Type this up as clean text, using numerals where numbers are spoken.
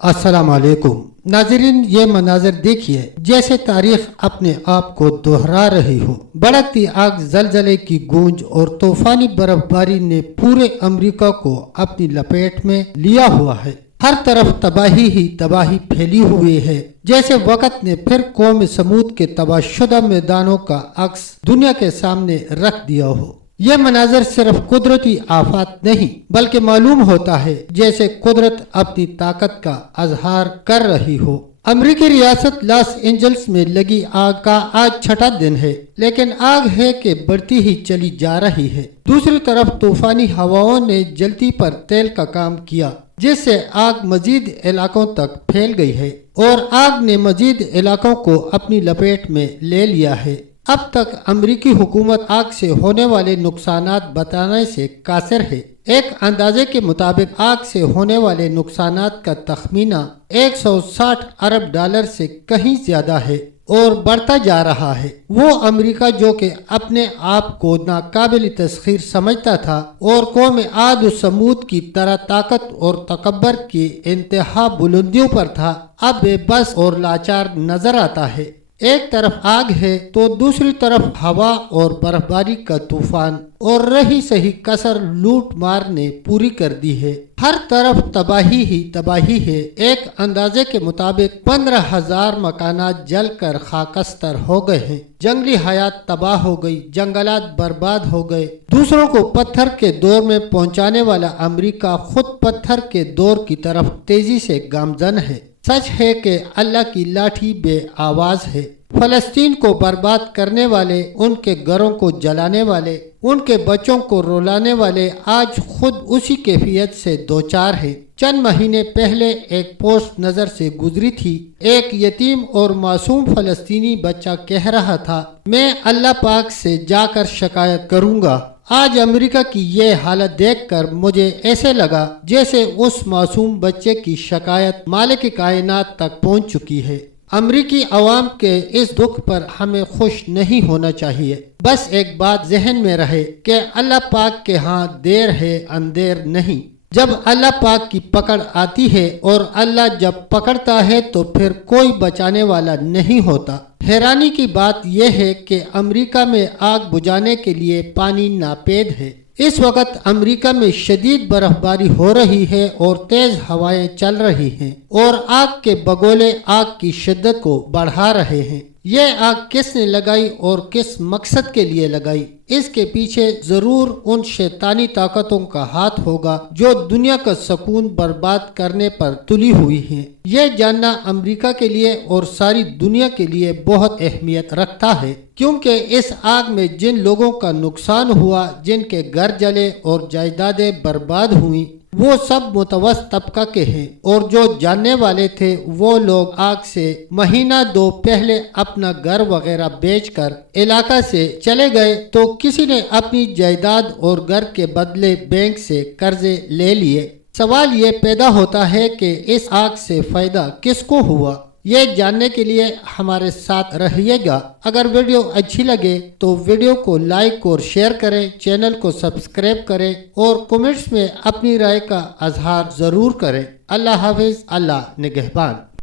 السلام علیکم ناظرین، یہ مناظر دیکھیے جیسے تاریخ اپنے آپ کو دہرا رہی ہو۔ بڑھتی آگ، زلزلے کی گونج اور طوفانی برف باری نے پورے امریکہ کو اپنی لپیٹ میں لیا ہوا ہے۔ ہر طرف تباہی ہی تباہی پھیلی ہوئی ہے، جیسے وقت نے پھر قوم سمود کے تباہ شدہ میدانوں کا عکس دنیا کے سامنے رکھ دیا ہو۔ یہ مناظر صرف قدرتی آفات نہیں بلکہ معلوم ہوتا ہے جیسے قدرت اپنی طاقت کا اظہار کر رہی ہو۔ امریکی ریاست لاس اینجلس میں لگی آگ کا آج چھٹا دن ہے، لیکن آگ ہے کہ بڑھتی ہی چلی جا رہی ہے۔ دوسری طرف طوفانی ہواؤں نے جلتی پر تیل کا کام کیا، جس سے آگ مزید علاقوں تک پھیل گئی ہے اور آگ نے مزید علاقوں کو اپنی لپیٹ میں لے لیا ہے۔ اب تک امریکی حکومت آگ سے ہونے والے نقصانات بتانے سے قاصر ہے۔ ایک اندازے کے مطابق آگ سے ہونے والے نقصانات کا تخمینہ 160 ارب ڈالر سے کہیں زیادہ ہے اور بڑھتا جا رہا ہے۔ وہ امریکہ جو کہ اپنے آپ کو ناقابل تسخیر سمجھتا تھا اور قوم عاد و سمود کی طرح طاقت اور تکبر کی انتہا بلندیوں پر تھا، اب بے بس اور لاچار نظر آتا ہے۔ ایک طرف آگ ہے تو دوسری طرف ہوا اور برف باری کا طوفان، اور رہی سہی کسر لوٹ مار نے پوری کر دی ہے۔ ہر طرف تباہی ہی تباہی ہے۔ ایک اندازے کے مطابق 15,000 مکانات جل کر خاکستر ہو گئے ہیں، جنگلی حیات تباہ ہو گئی، جنگلات برباد ہو گئے۔ دوسروں کو پتھر کے دور میں پہنچانے والا امریکہ خود پتھر کے دور کی طرف تیزی سے گامزن ہے۔ سچ ہے کہ اللہ کی لاٹھی بے آواز ہے۔ فلسطین کو برباد کرنے والے، ان کے گھروں کو جلانے والے، ان کے بچوں کو رولانے والے آج خود اسی کیفیت سے دوچار ہیں۔ چند مہینے پہلے ایک پوسٹ نظر سے گزری تھی۔ ایک یتیم اور معصوم فلسطینی بچہ کہہ رہا تھا، میں اللہ پاک سے جا کر شکایت کروں گا۔ آج امریکہ کی یہ حالت دیکھ کر مجھے ایسے لگا جیسے اس معصوم بچے کی شکایت مالک کائنات تک پہنچ چکی ہے۔ امریکی عوام کے اس دکھ پر ہمیں خوش نہیں ہونا چاہیے۔ بس ایک بات ذہن میں رہے کہ اللہ پاک کے ہاں دیر ہے اندیر نہیں۔ جب اللہ پاک کی پکڑ آتی ہے اور اللہ جب پکڑتا ہے تو پھر کوئی بچانے والا نہیں ہوتا۔ حیرانی کی بات یہ ہے کہ امریکہ میں آگ بجھانے کے لیے پانی ناپید ہے۔ اس وقت امریکہ میں شدید برف باری ہو رہی ہے اور تیز ہوائیں چل رہی ہیں اور آگ کے بگولے آگ کی شدت کو بڑھا رہے ہیں۔ یہ آگ کس نے لگائی اور کس مقصد کے لیے لگائی؟ اس کے پیچھے ضرور ان شیطانی طاقتوں کا ہاتھ ہوگا جو دنیا کا سکون برباد کرنے پر تلی ہوئی ہیں۔ یہ جاننا امریکہ کے لیے اور ساری دنیا کے لیے بہت اہمیت رکھتا ہے، کیونکہ اس آگ میں جن لوگوں کا نقصان ہوا، جن کے گھر جلے اور جائیدادیں برباد ہوئیں، وہ سب متوسط طبقہ کے ہیں، اور جو جاننے والے تھے وہ لوگ آگ سے مہینہ دو پہلے اپنا گھر وغیرہ بیچ کر علاقہ سے چلے گئے تو کسی نے اپنی جائیداد اور گھر کے بدلے بینک سے قرضے لے لیے۔ سوال یہ پیدا ہوتا ہے کہ اس آگ سے فائدہ کس کو ہوا؟ یہ جاننے کے لیے ہمارے ساتھ رہیے گا۔ اگر ویڈیو اچھی لگے تو ویڈیو کو لائک اور شیئر کریں، چینل کو سبسکرائب کریں اور کمنٹس میں اپنی رائے کا اظہار ضرور کریں۔ اللہ حافظ، اللہ نگہبان۔